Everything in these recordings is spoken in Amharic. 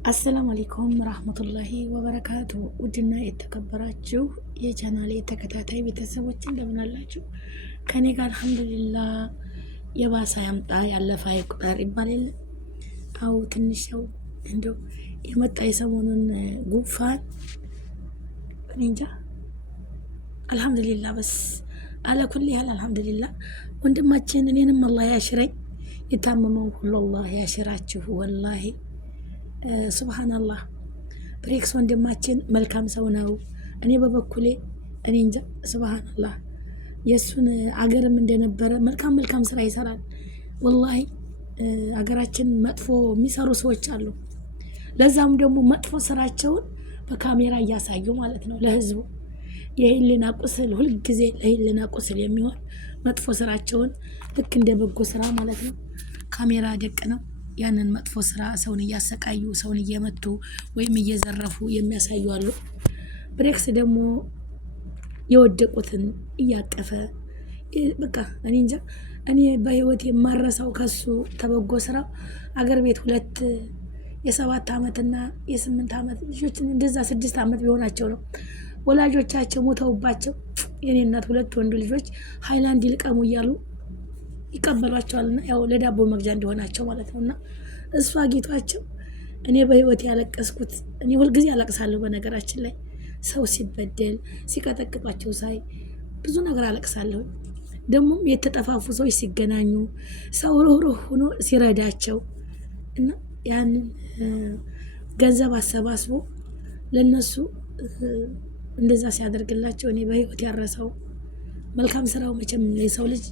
አሰላሙ አለይኩም ረህመቱላሂ ወበረካቱ። ውድና የተከበራችሁ የቻናሌ ተከታታይ ቤተሰቦች እንደምን አላችሁ? ከኔ ጋር አልሐምዱሊላህ። የባሰ ያምጣ ያለፈ አይቁጠር ይባል የለ። አው ትንሽ ሰው እንደው የመጣ የሰሞኑን ጉንፋን እንጃ። አልሐምዱሊላህ በስ አለ ኩል ያህል አልሐምዱሊላህ። ወንድማችን እኔንም አላህ ያሽረኝ፣ የታመመው ሁሉ አላህ ያሽራችሁ ወላሂ ሱብሃንአላህ። ብሬክስ ወንድማችን መልካም ሰው ነው። እኔ በበኩሌ እኔ እንጃ ሱብሃንአላህ የሱን አገርም እንደነበረ መልካም ስራ ይሰራል ወላሂ። አገራችን መጥፎ የሚሰሩ ሰዎች አሉ። ለዛም ደግሞ መጥፎ ስራቸውን በካሜራ እያሳዩ ማለት ነው ለህዝቡ። የህሊና ቁስል ሁልጊዜ ለህሊና ቁስል የሚሆን መጥፎ ስራቸውን ልክ እንደ በጎ ስራ ማለት ነው ካሜራ ደቅ ነው ያንን መጥፎ ስራ ሰውን እያሰቃዩ ሰውን እየመቱ ወይም እየዘረፉ የሚያሳዩ አሉ። ብሬክስ ደግሞ የወደቁትን እያቀፈ በቃ እኔ እንጃ። እኔ በህይወት የማረሳው ከሱ ተበጎ ስራው አገር ቤት ሁለት የ7 ዓመትና የ8 ዓመት ልጆች እንደዛ 6 ዓመት ቢሆናቸው ነው ወላጆቻቸው ሞተውባቸው የኔ እናት ሁለት ወንድ ልጆች ሃይላንድ ይልቀሙ እያሉ ይቀበሏቸዋልና ያው ለዳቦ መግዣ እንደሆናቸው ማለት ነውና እሱ አጊቷቸው እኔ በህይወት ያለቀስኩት እኔ ሁልጊዜ ያለቅሳለሁ። በነገራችን ላይ ሰው ሲበደል ሲቀጠቅጧቸው ሳይ ብዙ ነገር አለቅሳለሁ። ደግሞ የተጠፋፉ ሰዎች ሲገናኙ ሰው ሩህሩህ ሆኖ ሲረዳቸው እና ያንን ገንዘብ አሰባስቦ ለነሱ እንደዛ ሲያደርግላቸው እኔ በህይወት ያረሰው መልካም ስራው መቼም የሰው ልጅ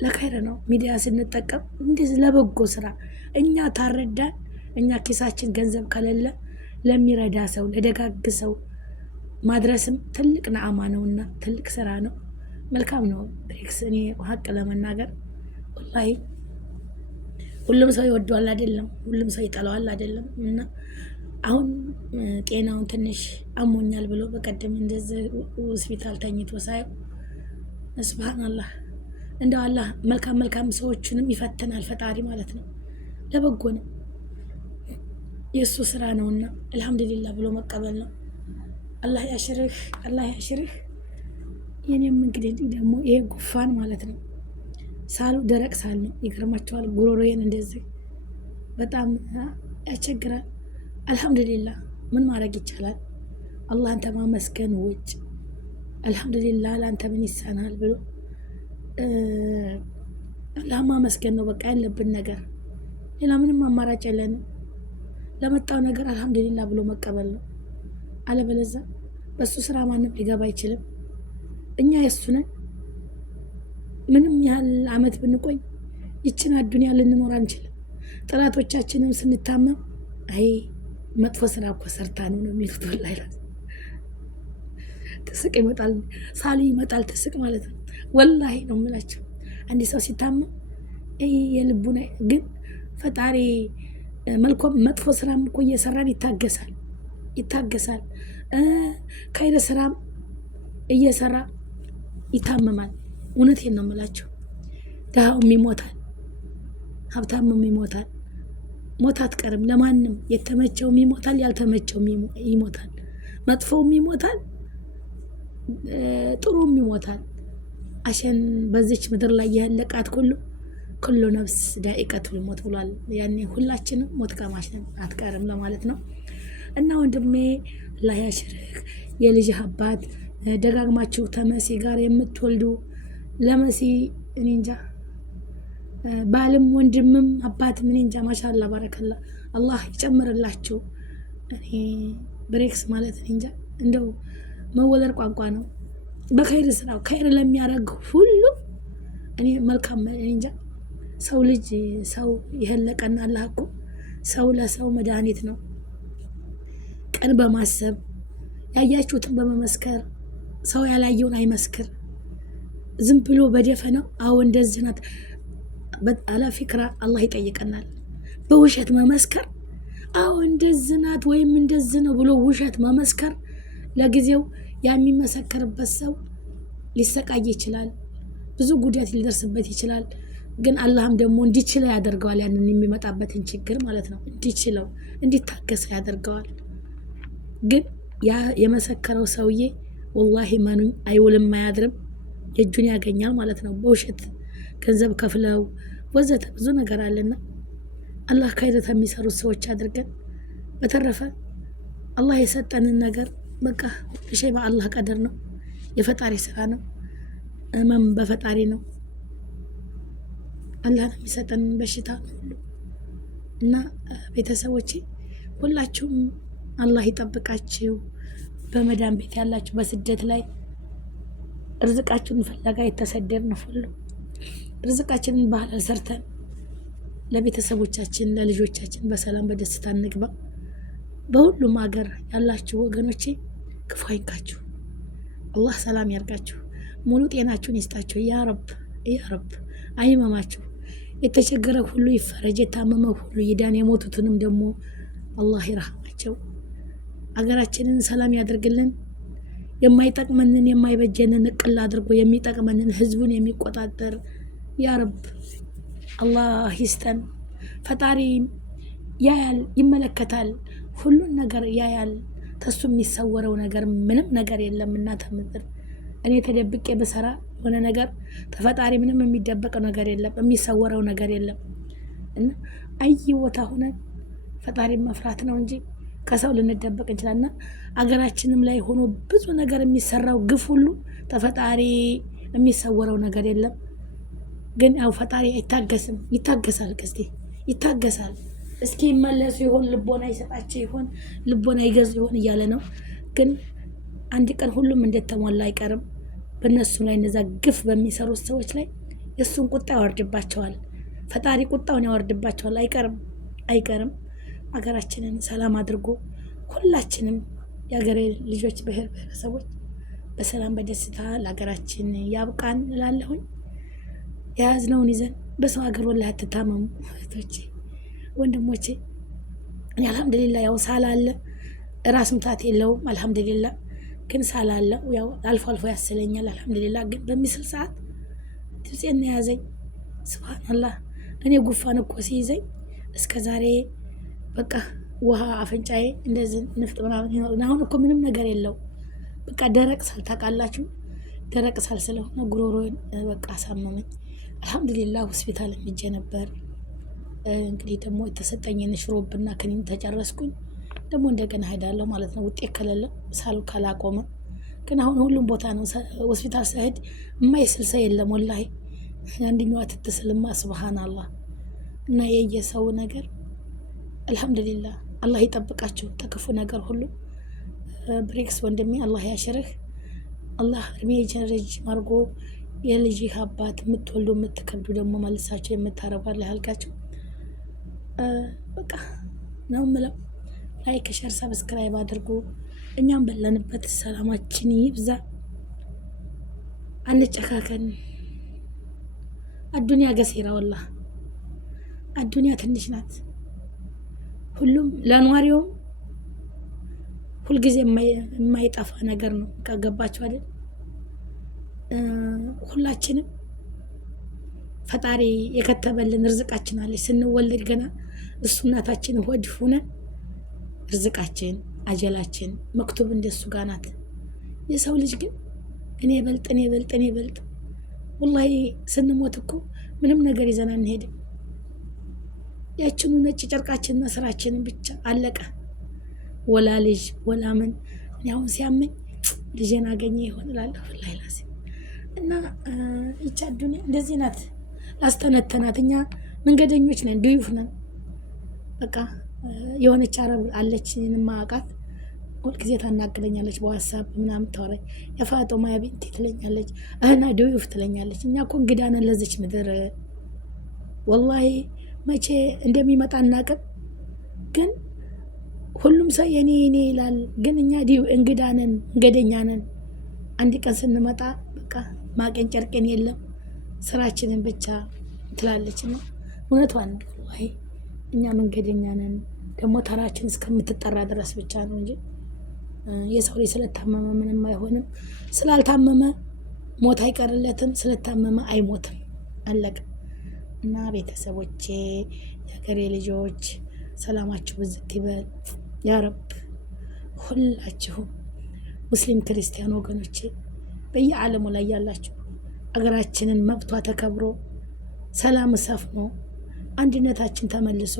ለኸይር ነው። ሚዲያ ስንጠቀም እንደዚህ ለበጎ ስራ እኛ ታረዳን እኛ ኪሳችን ገንዘብ ከሌለ ለሚረዳ ሰው ለደጋግ ሰው ማድረስም ትልቅ ነዓማ ነውና ትልቅ ስራ ነው። መልካም ነው ብሬክስ። እኔ ሀቅ ለመናገር ወላሂ ሁሉም ሰው ይወደዋል አይደለም፣ ሁሉም ሰው ይጠላዋል አይደለም። እና አሁን ጤናውን ትንሽ አሞኛል ብሎ በቀደም እንደዚህ ሆስፒታል ተኝቶ ሳየው ሱብሃንአላህ። እንደው አላህ መልካም ሰዎችንም ይፈትናል ፈጣሪ ማለት ነው። ለበጎ ነው የሱ ስራ ነውና አልহামዱሊላህ ብሎ መቀበል ነው። አላህ ያሽርህ። የኔም እንግዲህ ደግሞ ይሄ ጉፋን ማለት ነው ሳሉ ደረቅ ሳል ነው። ይገርማቸዋል። ጉሮሮዬን እንደዚህ በጣም ያስቸግራል። አልহামዱሊላህ ምን ማድረግ ይቻላል? አላህን ተማመስገን ውጭ አልহামዱሊላህ ላንተ ምን ይሳናል ብሎ አላህ ማመስገን ነው በቃ ያለብን ነገር። ሌላ ምንም አማራጭ የለንም። ለመጣው ነገር አልহামዱሊላህ ብሎ መቀበል ነው። አለበለዚያ በሱ ስራ ማንም ሊገባ አይችልም። እኛ የሱ ነን። ምንም ያህል አመት ብንቆይ ይችን አዱንያ ልንኖር አንችልም። ጠላቶቻችንም ስንታመም አይ መጥፎ ስራ እኮ ሰርታ ነው የሚሉት። ወላሂ ትስቅ ይመጣል ሳሊ ይመጣል ትስቅ ማለት ነው። ወላሂ ነው የምላቸው። አንድ ሰው ሲታመም የልቡን ግን ፈጣሪ መልካም መጥፎ ስራም እኮ እየሰራን ይታገሳል። ከይረ ስራም እየሰራ ይታመማል። እውነቴን ነው የምላቸው። ደሃውም ይሞታል፣ ሀብታምም ይሞታል። ሞት አትቀርም ለማንም። የተመቸውም ይሞታል፣ ያልተመቸውም ይሞታል። መጥፎውም ይሞታል፣ ጥሩም ይሞታል። አሸን በዚች ምድር ላይ ያለቃት ኩሉ ነፍስ ዳኢቀቱል ሞት ብሏል። ያኔ ሁላችንም ሞት ቀማሽ አትቀርም ለማለት ነው። እና ወንድሜ አላህ ያሽርህ። የልጅ አባት ደጋግማችሁ ተመሲ ጋር የምትወልዱ ለመሲ እኔ እንጃ ባልም ወንድምም አባት ምን እንጃ ማሻአላ ባረከላ አላህ ይጨምርላችሁ። እኔ ብሬክስ ማለት እንጃ እንደው መወለድ ቋንቋ ነው። በኸይር ስራው ኸይር ለሚያደርግ ሁሉ እኔ መልካም እንጃ። ሰው ልጅ ሰው ይሄለቀና አላህ እኮ ሰው ለሰው መድኃኒት ነው። ቀን በማሰብ ያያችሁትን በመመስከር ሰው ያላየውን አይመስክር። ዝም ብሎ በደፈነው አው እንደዚህ ናት አላ ፊክራ አላህ ይጠይቀናል። በውሸት መመስከር አው እንደዚህ ናት ወይም እንደዚህ ነው ብሎ ውሸት መመስከር ለጊዜው የሚመሰከርበት ሰው ሊሰቃይ ይችላል። ብዙ ጉዳት ሊደርስበት ይችላል። ግን አላህም ደግሞ እንዲችለው ያደርገዋል። ያንን የሚመጣበትን ችግር ማለት ነው እንዲችለው እንዲታገሰ ያደርገዋል። ግን ያ የመሰከረው ሰውዬ ወላሂ መኑኝ አይውልም አያድርም የእጁን ያገኛል ማለት ነው። በውሸት ገንዘብ ከፍለው ወዘተ ብዙ ነገር አለና አላህ ከይረት የሚሰሩት ሰዎች አድርገን። በተረፈ አላህ የሰጠንን ነገር በቃ እሺ በአላህ ቀደር ነው፣ የፈጣሪ ስራ ነው። እመም በፈጣሪ ነው። አላህ ነው የሚሰጠንን በሽታ ነው ሁሉ እና ቤተሰቦቼ ሁላችሁም አላህ ይጠብቃችሁ። በመዳን ቤት ያላችሁ በስደት ላይ ርዝቃችሁን ፍለጋ የተሰደድን ሁሉ ርዝቃችንን በሐላል ሰርተን ለቤተሰቦቻችን ለልጆቻችን በሰላም በደስታ እንግባ። በሁሉም ሀገር ያላችሁ ወገኖቼ ክፉ አይንካችሁ፣ አላህ ሰላም ያርጋችሁ፣ ሙሉ ጤናችሁን ይስጣችሁ። ያ ረብ አይመማችሁ። የተቸገረ ሁሉ ይፈረጅ፣ የታመመ ሁሉ ይዳን፣ የሞቱትንም ደግሞ አላህ ይርሐማቸው። አገራችንን ሰላም ያደርግልን። የማይጠቅመንን የማይበጀንን እቅል አድርጎ የሚጠቅመንን ህዝቡን የሚቆጣጠር ያ ረብ አላህ ይስጠን። ፈጣሪ ያያል፣ ይመለከታል፣ ሁሉን ነገር ያያል። ተሱ የሚሰወረው ነገር ምንም ነገር የለም። እናተ ምድር እኔ ተደብቄ በሰራ የሆነ ነገር ተፈጣሪ ምንም የሚደበቅ ነገር የለም፣ የሚሰወረው ነገር የለም። እና አይ ቦታ ሆነን ፈጣሪ መፍራት ነው እንጂ ከሰው ልንደበቅ እንችላልና አገራችንም ላይ ሆኖ ብዙ ነገር የሚሰራው ግፍ ሁሉ ተፈጣሪ የሚሰወረው ነገር የለም። ግን ያው ፈጣሪ አይታገስም፣ ይታገሳል። ከስቲ ይታገሳል። እስኪ መለሱ ይሆን ልቦና ይሰጣቸው ይሆን ልቦና ይገዙ ይሆን እያለ ነው። ግን አንድ ቀን ሁሉም እንደተሟላ አይቀርም። በእነሱ ላይ እነዛ ግፍ በሚሰሩት ሰዎች ላይ የእሱን ቁጣ ያወርድባቸዋል። ፈጣሪ ቁጣውን ያወርድባቸዋል። አይቀርም። አገራችንን ሰላም አድርጎ ሁላችንም የሀገሬ ልጆች ብሔር ብሔረሰቦች በሰላም በደስታ ለሀገራችን ያብቃን እላለሁኝ። የያዝነውን ይዘን በሰው ሀገር ወላሂ አትታመሙ እህቶቼ ወንድሞቼ። እኔ አልሐምዱሊላህ ያው ሳላለ ራስ ምታት የለውም አልሐምዱሊላህ። ግን ሳላለ ያው አልፎ አልፎ ያስለኛል አልሐምዱሊላህ። ግን በሚስል ሰዓት ድምፄን ያዘኝ። ሱብሃንአላህ እኔ ጉፋን እኮ ሲይዘኝ እስከ ዛሬ በቃ ውሃ አፍንጫዬ እንደዚህ ንፍጥ ምናምን ይኖር። አሁን እኮ ምንም ነገር የለው። በቃ ደረቅ ሳል ታውቃላችሁ፣ ደረቅ ሳል ስለሆነ ጉሮሮን በቃ አሳመመኝ። አልሐምዱሊላህ ሆስፒታል ሄጄ ነበር። እንግዲህ ደግሞ የተሰጠኝን ሽሮብና ክኒን ተጨረስኩኝ። ደግሞ እንደገና ሄዳለሁ ማለት ነው ውጤት ከሌለ ሳሉ ካላቆመ። ግን አሁን ሁሉም ቦታ ነው ሆስፒታል ስሄድ የማይስል ሰው የለም ወላሂ። አንደኛዋ ትትስልማ ሱብሃንአላህ። እና የየሰው ነገር አልሐምዱሊላህ አላህ ይጠብቃችሁ ተክፉ ነገር ሁሉ። ብሬክስ ወንድሜ አላህ ያሽርህ። አላህ እድሜ ረጅም አድርጎ የልጅህ አባት የምትወልዱ የምትከብዱ ደግሞ መልሳቸው የምታረጉ አላህ ያልቃችሁ። በቃ ነው የምለው። ላይክ ሸር ሰብስክራይብ አድርጉ። እኛም በለንበት ሰላማችን ይብዛ። አንጨካከን። አዱንያ ገሲራ ወላሂ አዱንያ ትንሽ ናት። ሁሉም ለኗሪውም ሁልጊዜ የማይጠፋ ነገር ነው። ከገባችሁ አይደል? ሁላችንም ፈጣሪ የከተበልን ርዝቃችን አለች። ስንወለድ ገና እሱ እናታችን ሆድ ሆነን ርዝቃችን አጀላችን መክቱብ እንደሱ ጋር ናት። የሰው ልጅ ግን እኔ በልጥ ወላሂ ስንሞት እኮ ምንም ነገር ይዘን አንሄድም። ያችኑ ነጭ ጨርቃችንና ስራችንን ብቻ አለቀ። ወላ ልጅ ወላ ምን። እኔ አሁን ሲያመኝ ልጄን አገኘ ይሆን እላለሁ ወላሂ ላሲ። እና ይቻ ዱንያ እንደዚህ ናት። ላስተነተናት እኛ መንገደኞች ነን፣ ዱዩፍ ነን። በቃ የሆነች አረብ አለች ማቃት ሁልጊዜ ታናግረኛለች በዋትስአፕ ምናምን ታወራኝ። የፋጦማ ቢንቲ ትለኛለች፣ እህና ዱዩፍ ትለኛለች። እኛ እኮ እንግዳ ነን ለዚች ምድር ወላሂ። መቼ እንደሚመጣ እናቅም። ግን ሁሉም ሰው የኔ ይላል። ግን እኛ እንግዳ ነን፣ እንገደኛ ነን። አንድ ቀን ስንመጣ በቃ ማቄን ጨርቄን የለም ስራችንን ብቻ ትላለች ነው። እውነቷን ነው ወላሂ። እኛ መንገደኛ ነን። ደግሞ ተራችን እስከምትጠራ ድረስ ብቻ ነው እንጂ የሰው ልጅ ስለታመመ ምንም አይሆንም። ስላልታመመ ሞት አይቀርለትም፣ ስለታመመ አይሞትም። አለቀ። እና ቤተሰቦቼ የሀገሬ ልጆች ሰላማችሁ ብዝት ይበል ያ ረብ። ሁላችሁም ሙስሊም ክርስቲያን ወገኖቼ በየዓለሙ ላይ ያላችሁ አገራችንን መብቷ ተከብሮ ሰላም ሰፍኖ አንድነታችን ተመልሶ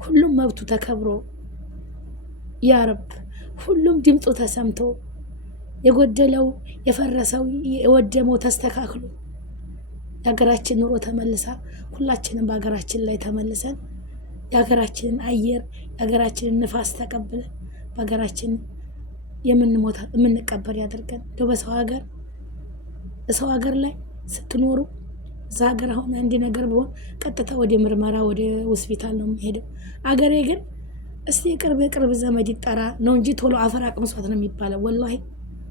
ሁሉም መብቱ ተከብሮ ያ ረብ ሁሉም ድምፁ ተሰምቶ የጎደለው የፈረሰው የወደመው ተስተካክሎ የሀገራችን ኑሮ ተመልሳ ሁላችንም በሀገራችን ላይ ተመልሰን የሀገራችንን አየር የሀገራችንን ንፋስ ተቀብለን በሀገራችን የምንሞታ የምንቀበር ያደርገን። እንደው በሰው ሀገር ላይ ስትኖሩ እዛ ሀገር አሁን አንድ ነገር ቢሆን ቀጥታ ወደ ምርመራ ወደ ሆስፒታል ነው የሚሄደው። አገሬ ግን እስቲ የቅርብ ዘመድ ይጠራ ነው እንጂ ቶሎ አፈር አቅምሷት ነው የሚባለው። ወላሂ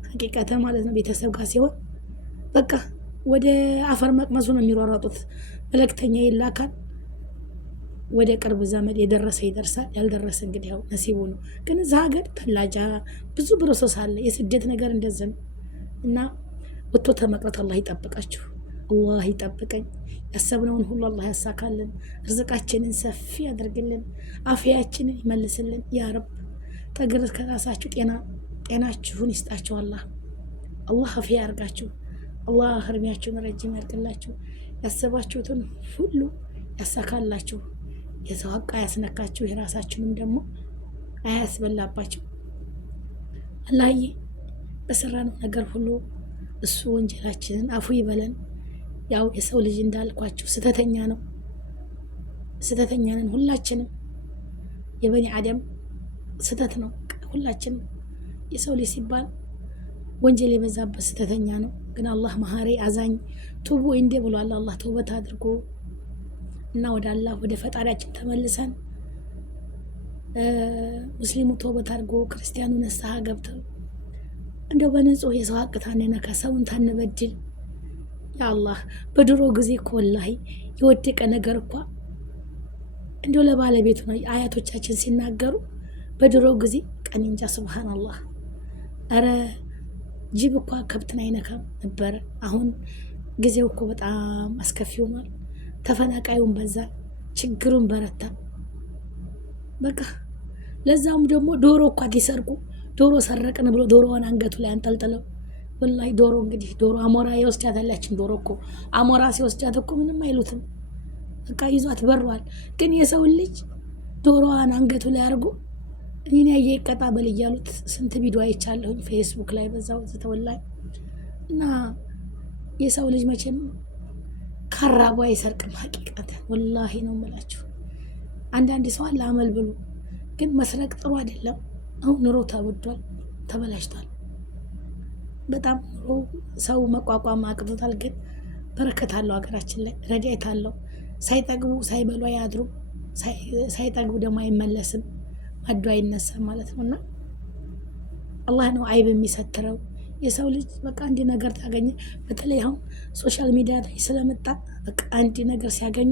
ሀቂቀተ ማለት ነው። ቤተሰብ ጋር ሲሆን በቃ ወደ አፈር መቅመሱ ነው የሚሯሯጡት። መልእክተኛ ይላካል፣ ወደ ቅርብ ዘመድ የደረሰ ይደርሳል፣ ያልደረሰ እንግዲህ ያው ነሲቡ ነው። ግን እዛ ሀገር ተላጃ ብዙ ፕሮሰስ አለ። የስደት ነገር እንደዚህ ነው እና ወጥቶ ተመቅረት አላህ ይጠብቃችሁ። አላህ ይጠብቀኝ። ያሰብነውን ሁሉ አላህ ያሳካልን። ርዝቃችንን ሰፊ ያደርግልን። አፍያችንን ይመልስልን ያ ረብ። ተግር ከራሳችሁ ጤናችሁን ይስጣችሁ አላህ አፍያ ያርጋችሁ። አላህ እድሜያችሁን ረጅም ያርግላችሁ። ያሰባችሁትን ሁሉ ያሳካላችሁ። የሰው ሀቅ አያስነካችሁ፣ የራሳችሁንም ደግሞ አያስበላባችሁ። አላህዬ በሰራነው ነገር ሁሉ እሱ ወንጀላችንን አፉ ይበለን። ያው የሰው ልጅ እንዳልኳችሁ ስተተኛ ነው፣ ስተተኛ ነን ሁላችንም። የበኒ አደም ስተት ነው ሁላችንም። የሰው ልጅ ሲባል ወንጀል የበዛበት ስተተኛ ነው። ግን አላህ መሀሪ አዛኝ ቱቡ እንደ ብሏል። አላህ ተውበት አድርጎ እና ወደ አላህ ወደ ፈጣሪያችን ተመልሰን ሙስሊሙ ተውበት አድርጎ ክርስቲያኑ ንስሐ ገብተው እንደው በንጹህ የሰው ሀቅ ታንነካ ሰውን ታንበድል። ያ አላህ በድሮ ጊዜ እኮ ወላሂ የወደቀ ነገር እኮ እንደው ለባለቤቱ ነው። አያቶቻችን ሲናገሩ በድሮ ጊዜ ቀን እንጃ ሱብሃንአላህ። አረ ጅብ እኮ ከብትን አይነካም ነበረ። አሁን ጊዜው እኮ በጣም አስከፊ ሆኗል። ተፈናቃዩን በዛ፣ ችግሩን በረታ። በቃ ለዛውም ደግሞ ዶሮ እኮ ሊሰርቁ ዶሮ ሰረቅን ብሎ ዶሮዋን አንገቱ ላይ አንጠልጥለው። ወላሂ ዶሮ እንግዲህ ዶሮ አሞራ የወስዳት ያላችን ዶሮ እኮ አሞራ ሲወስዳት እኮ ምንም አይሉትም። በቃ ይዟት በሯል። ግን የሰው ልጅ ዶሮዋን አንገቱ ላይ አድርጎ እኔ ያየ ይቀጣ በል እያሉት ስንት ቪዲዮ አይቻለሁኝ ፌስቡክ ላይ በዛው ዝተወላይ እና የሰው ልጅ መቼም ካራቡ አይሰርቅም። ሀቂቃት ወላሂ ነው የምላችሁ። አንዳንድ ሰው አለ አመል ብሎ፣ ግን መስረቅ ጥሩ አይደለም። አሁን ኑሮ ተወዷል፣ ተበላሽቷል። በጣም ኑሮ ሰው መቋቋም አቅቶታል። ግን በረከት አለው ሀገራችን ላይ፣ ረድኤት አለው። ሳይጠግቡ ሳይበሉ አያድሩም፣ ሳይጠግቡ ደግሞ አይመለስም፣ ማዱ አይነሳም ማለት ነው። እና አላህ ነው አይብ የሚሰትረው። የሰው ልጅ በቃ አንድ ነገር ታገኘ። በተለይ አሁን ሶሻል ሚዲያ ላይ ስለመጣ በቃ አንድ ነገር ሲያገኙ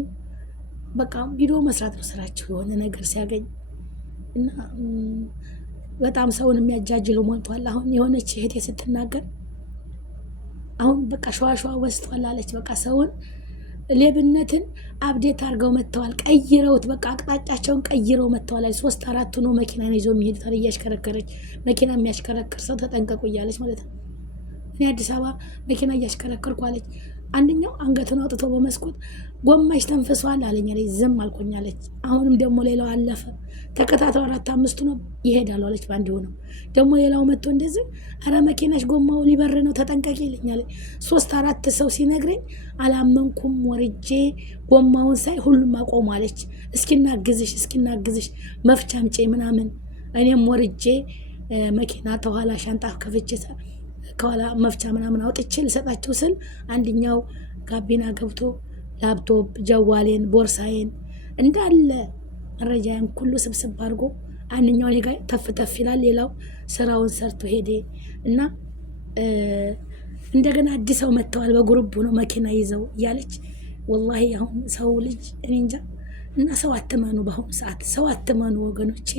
በቃ ቪዲዮ መስራት ነው ስራቸው፣ የሆነ ነገር ሲያገኝ እና በጣም ሰውን የሚያጃጅሉ ሞልቷል። አሁን የሆነች እህቴ ስትናገር አሁን በቃ ሸዋሸዋ ወስቷል አለች። በቃ ሰውን ሌብነትን አብዴት አድርገው መጥተዋል፣ ቀይረውት በቃ አቅጣጫቸውን ቀይረው መጥተዋል። 3-4 ነው መኪና ይዘው የሚሄዱት እያሽከረከረች። መኪና የሚያሽከረክር ሰው ተጠንቀቁ እያለች ማለት ነው። እኔ አዲስ አበባ መኪና እያሽከረከርኩ አለች። አንደኛው አንገቱን አውጥቶ በመስኮት ጎማሽ ተንፍሷል አለኝ አለች። ዝም አልኩኝ አለች። አሁንም ደግሞ ሌላው አለፈ። ተከታትለው 4-5 ነው ይሄዳሉ አለች። ባንድ ሆነው ደግሞ ሌላው መጥቶ እንደዚህ አረ መኪናሽ ጎማው ሊበር ነው ተጠንቀቂ ይለኛል። 3-4 ሰው ሲነግረኝ አላመንኩም። ወርጄ ጎማውን ሳይ ሁሉም አቆሙ አለች። እስኪናግዝሽ መፍቻ አምጪ ምናምን። እኔም ወርጄ መኪና ተኋላ ሻንጣ ከፍቼ ከኋላ መፍቻ ምናምን አውጥቼ ልሰጣቸው ስል አንደኛው ጋቢና ገብቶ ላፕቶፕ፣ ጀዋሌን፣ ቦርሳዬን እንዳለ መረጃዬን ሁሉ ስብስብ አድርጎ አንደኛው እኔ ጋር ተፍ ይላል። ሌላው ስራውን ሰርቶ ሄደ እና እንደገና አዲስ ሰው መጥተዋል በግሩፕ ነው መኪና ይዘው እያለች ወላሂ አሁን ሰው ልጅ እኔ እንጃ። እና ሰው አትመኑ፣ በአሁኑ ሰዓት ሰው አትመኑ ወገኖቼ።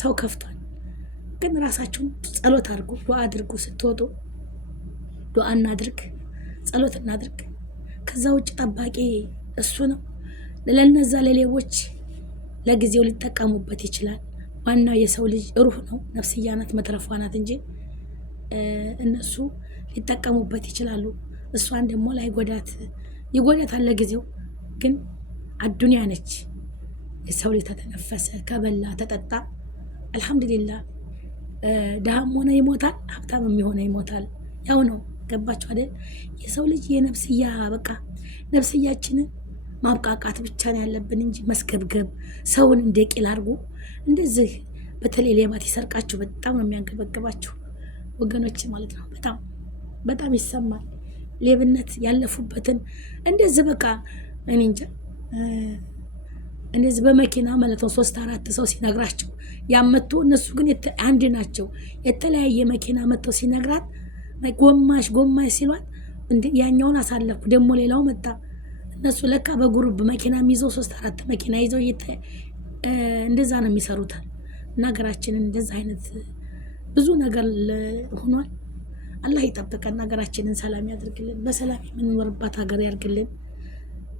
ሰው ከፍቷል። ግን ራሳችሁን ጸሎት አድርጉ፣ ዱዓ አድርጉ። ስትወጡ ዱዓ እናድርግ፣ ጸሎት እናድርግ። ከዛ ውጭ ጠባቂ እሱ ነው። ለነዛ ለሌቦች ለጊዜው ሊጠቀሙበት ይችላል። ዋናው የሰው ልጅ ሩህ ነው፣ ነፍስያ ናት፣ መትረፏ ናት እንጂ እነሱ ሊጠቀሙበት ይችላሉ። እሷን ደግሞ ይጎዳታል ለጊዜው። ግን አዱንያ ነች። የሰው ልጅ ተተነፈሰ፣ ከበላ ተጠጣ አልሐምዱሊላህ። ድሃም ሆነ ይሞታል፣ ሀብታም የሚሆነ ይሞታል። ያው ነው። ገባችሁ አይደል? የሰው ልጅ የነፍስያ በቃ ነፍስያችንን ማብቃቃት ብቻ ነው ያለብን እንጂ መስገብገብ፣ ሰውን እንደ ቂል አድርጎ እንደዚህ። በተለይ ሌባት ይሰርቃችሁ በጣም ነው የሚያንገበግባችሁ ወገኖች ማለት ነው። በጣም በጣም ይሰማል። ሌብነት ያለፉበትን እንደዚህ በቃ እኔ እንጃ እንደዚህ በመኪና ማለት ነው 3-4 ሰው ሲነግራቸው ያመጡ እነሱ ግን አንድ ናቸው። የተለያየ መኪና መጥቶ ሲነግራት ጎማሽ ሲሏት ያኛውን አሳለፍኩ ደግሞ ሌላው መጣ። እነሱ ለካ በጉሩብ መኪና ይዘው 3-4 መኪና ይዘው እንደዛ ነው የሚሰሩታል። ሀገራችንን እንደዛ አይነት ብዙ ነገር ሆኗል። አላህ ይጠብቀን፣ ሀገራችንን ሰላም ያድርግልን፣ በሰላም የምንኖርባት ሀገር ያድርግልን።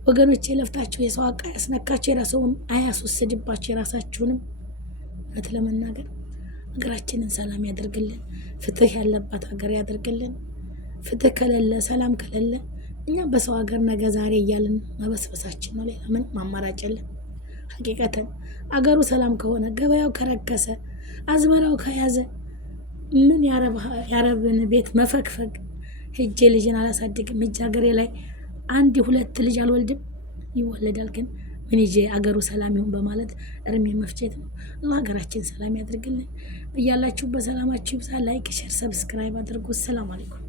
ወገኖቼ ለፍታችሁ የሰው አቃ ያስነካችሁ የራስዎን አያስወስድባችሁ፣ የራሳችሁንም እውነት ለመናገር ሀገራችንን ሰላም ያድርግልን። ፍትህ ያለባት ሀገር ያድርግልን። ፍትህ ከሌለ ሰላም ከሌለ እኛም በሰው ሀገር ነገ ዛሬ እያልን መበስበሳችን ነው። ሌላ ምንም አማራጭ የለም። ሀቂቀተን አገሩ ሰላም ከሆነ ገበያው ከረከሰ አዝመራው ከያዘ ምን ያረብን ቤት መፈግፈግ። ሄጄ ልጅን አላሳድግም፣ ሄጄ ሀገሬ ላይ 1-2 ልጅ አልወልድም። ይወለዳል ግን ምን ይዤ አገሩ ሰላም ይሁን በማለት እርሜ መፍጨት ነው። አላህ ሀገራችን ሰላም ያድርግልን። እያላችሁ በሰላማችሁ ይብዛ። ላይክ፣ ሼር፣ ሰብስክራይብ አድርጉ። ሰላም አለይኩም።